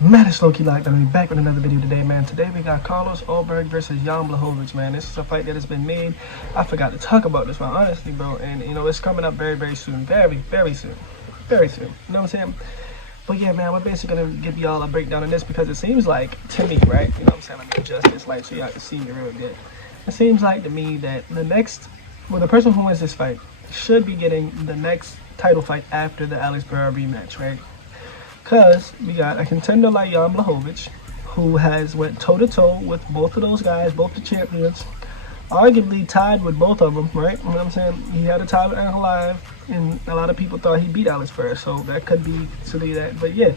Man, it's low-key locked. I'm back with another video today, man. Today we got Carlos ULBERG versus Jan Blachowicz, man. This is a fight that has been made. I forgot to talk about this one, honestly, bro. And, you know, it's coming up very, very soon. Very, very soon. Very soon. You know what I'm saying? But, yeah, man, we're basically going to give y'all a breakdown on this because it seems like, to me, right? You know what I'm saying? Let me adjust this light so y'all can see me real good. It seems like to me that the person who wins this fight should be getting the next title fight after the Alex Pereira rematch, right? Because we got a contender like Jan Blachowicz, who has went toe-to-toe with both of those guys, both the champions, arguably tied with both of them, right? You know what I'm saying? He had a tie with Ankalaev, and a lot of people thought he beat Alex Pereira, so that could be considered that. But yeah,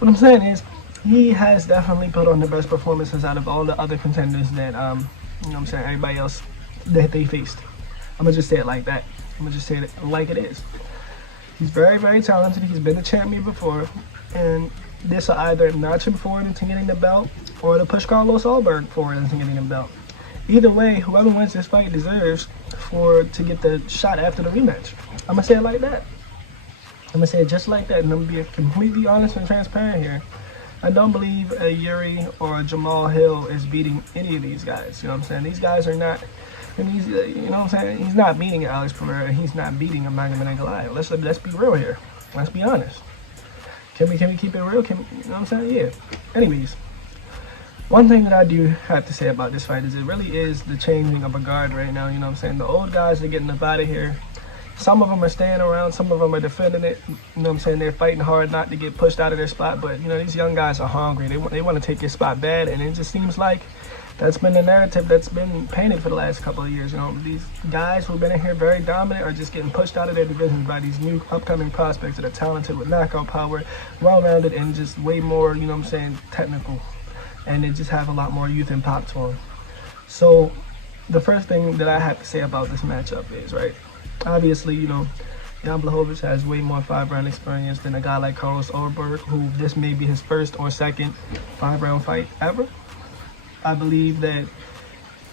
what I'm saying is he has definitely put on the best performances out of all the other contenders that, you know what I'm saying, everybody else that they faced. I'm going to just say it like that. I'm going to just say it like it is. He's very, very talented. He's been a champion before. And this will either notch him forward into getting the belt or to push Carlos ULBERG forward into getting the belt. Either way, whoever wins this fight deserves to get the shot after the rematch. I'm going to say it like that. I'm going to say it just like that. And I'm going to be completely honest and transparent here. I don't believe a Yuri or a Jamal Hill is beating any of these guys. You know what I'm saying? These guys are not... And he's, you know what I'm saying? He's not beating Alex Pereira. He's not beating a Ankalaev. Let's be real here. Let's be honest. Can we keep it real? You know what I'm saying? Yeah. Anyways, one thing that I do have to say about this fight is it really is the changing of a guard right now. You know what I'm saying? The old guys are getting up out of here. Some of them are staying around. Some of them are defending it. You know what I'm saying? They're fighting hard not to get pushed out of their spot. But, you know, these young guys are hungry. They want to take their spot bad. And it just seems like that's been the narrative that's been painted for the last couple of years. You know, these guys who've been in here very dominant are just getting pushed out of their divisions by these new upcoming prospects that are talented with knockout power, well-rounded, and just way more, you know what I'm saying, technical. And they just have a lot more youth and pop to them. So the first thing that I have to say about this matchup is, right, obviously, you know, Jan Blachowicz has way more 5-round experience than a guy like Carlos ULBERG, who this may be his first or second 5-round fight ever. I believe that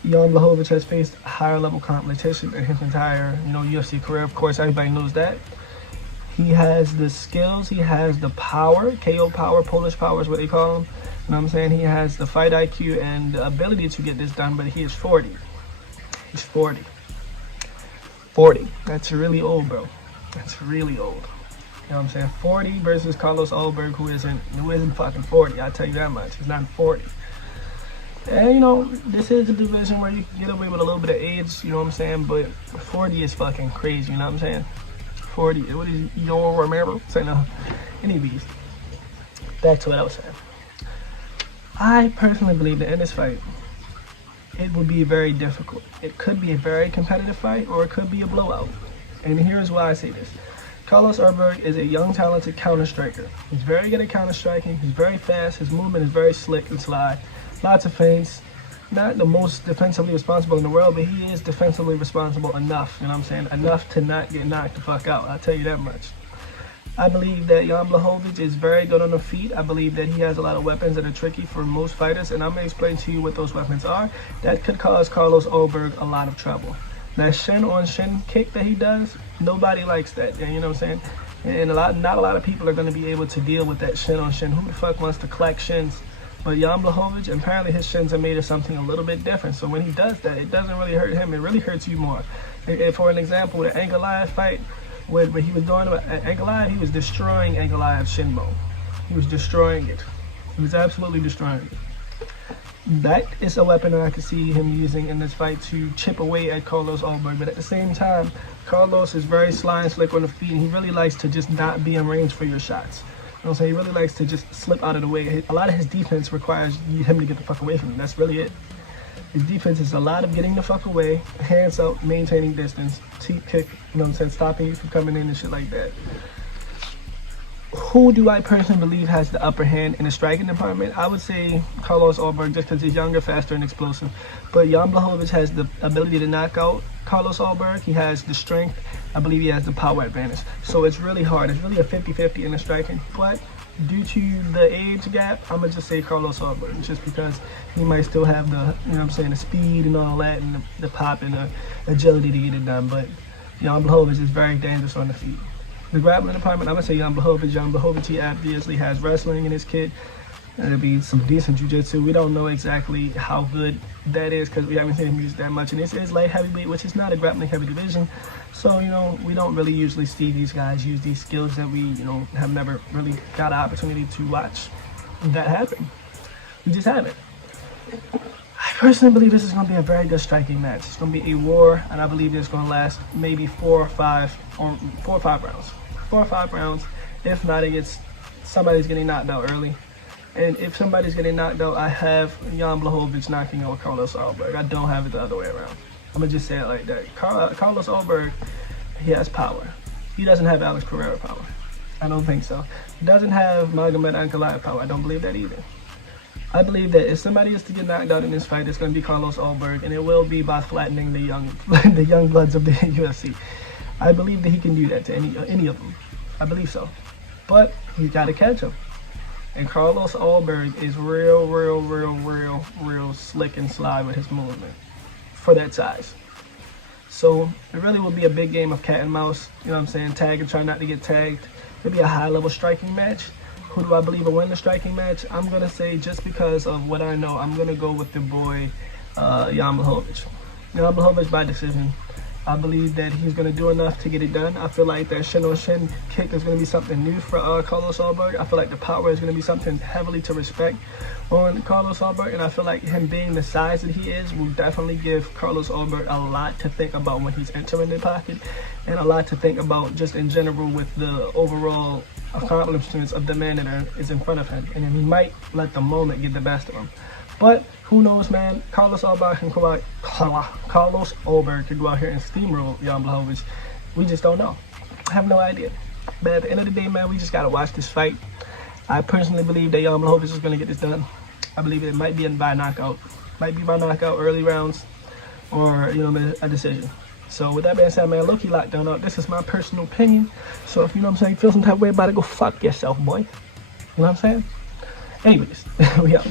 Jan Blachowicz has faced higher level competition in his entire, you know, UFC career. Of course, everybody knows that. He has the skills, he has the power, KO power, Polish power is what they call him. You know what I'm saying? He has the fight IQ and the ability to get this done, but he is 40. He's 40. 40. That's really old, bro. That's really old. You know what I'm saying? 40 versus Carlos ULBERG, who isn't fucking 40. I'll tell you that much. He's not 40. And, you know, this is a division where you can get away with a little bit of age, you know what I'm saying? But 40 is fucking crazy, you know what I'm saying? 40, what is, you don't remember? Say no. Anyways, back to what I was saying. I personally believe that in this fight, it will be very difficult. It could be a very competitive fight, or it could be a blowout. And here's why I say this. Carlos ULBERG is a young, talented counter-striker. He's very good at counter-striking. He's very fast. His movement is very slick and sly. Lots of feints. Not the most defensively responsible in the world, but he is defensively responsible enough, you know what I'm saying? Enough to not get knocked the fuck out. I'll tell you that much. I believe that Jan Blachowicz is very good on the feet. I believe that he has a lot of weapons that are tricky for most fighters, and I'm going to explain to you what those weapons are. That could cause Carlos ULBERG a lot of trouble. That shin-on-shin kick that he does, nobody likes that, you know what I'm saying? And not a lot of people are going to be able to deal with that shin-on-shin. Who the fuck wants to clack shins? But Jan Blachowicz, apparently his shins are made of something a little bit different. So when he does that, it doesn't really hurt him. It really hurts you more. And for an example, the Ankalaev fight, when he was doing Ankalaev, he was destroying Ankalaev's shin bone. He was destroying it. He was absolutely destroying it. That is a weapon that I could see him using in this fight to chip away at Carlos ULBERG. But at the same time, Carlos is very sly and slick on the feet, and he really likes to just not be in range for your shots. You know what I'm saying? He really likes to just slip out of the way. A lot of his defense requires him to get the fuck away from him. That's really it. His defense is a lot of getting the fuck away, hands out, maintaining distance, teep kick, you know what I'm saying, stopping you from coming in and shit like that. Who do I personally believe has the upper hand in the striking department? I would say Carlos ULBERG, just because he's younger, faster, and explosive. But Jan Blachowicz has the ability to knock out Carlos ULBERG. He has the strength. I believe he has the power advantage. So it's really hard. It's really a 50-50 in the striking. But due to the age gap, I'm going to just say Carlos ULBERG, just because he might still have the, you know what I'm saying, the speed and all that, and the pop and the agility to get it done. But Jan Blachowicz is very dangerous on the feet. The grappling department, I'm going to say Jan Blachowicz. Jan Blachowicz, he obviously has wrestling in his kit. It'll be some decent jiu-jitsu. We don't know exactly how good that is because we haven't seen him use that much. And this is light heavyweight, which is not a grappling heavy division. So, you know, we don't really usually see these guys use these skills that we, you know, have never really got an opportunity to watch that happen. We just haven't. I personally believe this is going to be a very good striking match. It's going to be a war, and I believe it's going to last maybe 4 or 5 rounds. 4 or 5 rounds. If not, somebody's getting knocked out early. And if somebody's getting knocked out, I have Jan Blachowicz knocking out Carlos ULBERG. I don't have it the other way around. I'm going to just say it like that. Carlos ULBERG, he has power. He doesn't have Alex Pereira power. I don't think so. He doesn't have Magomed Ankalaev power. I don't believe that either. I believe that if somebody is to get knocked out in this fight, it's going to be Carlos ULBERG, and it will be by flattening the young bloods of the UFC. I believe that he can do that to any of them. I believe so. But he's got to catch him. And Carlos ULBERG is real slick and sly with his movement for that size. So it really will be a big game of cat and mouse. You know what I'm saying? Tag and try not to get tagged. It'll be a high-level striking match. Who do I believe will win the striking match? I'm going to say, just because of what I know, I'm going to go with the boy, Jan Blachowicz. Jan Blachowicz by decision. I believe that he's going to do enough to get it done. I feel like that shin-on-shin kick is going to be something new for Carlos ULBERG. I feel like the power is going to be something heavily to respect on Carlos ULBERG. And I feel like him being the size that he is will definitely give Carlos ULBERG a lot to think about when he's entering the pocket. And a lot to think about just in general with the overall accomplishments of the man that is in front of him. And then he might let the moment get the best of him. But who knows, man? Carlos ULBERG can go out here and steamroll Jan Blachowicz. We just don't know. I have no idea. But at the end of the day, man, we just gotta watch this fight. I personally believe that Jan Blachowicz is gonna get this done. I believe it might be by knockout. Might be by knockout, early rounds, or a decision. So with that being said, man, low-key lockdown out. This is my personal opinion. So if you know what I'm saying, feel some type of way about it, go fuck yourself, boy. You know what I'm saying? Anyways, we out.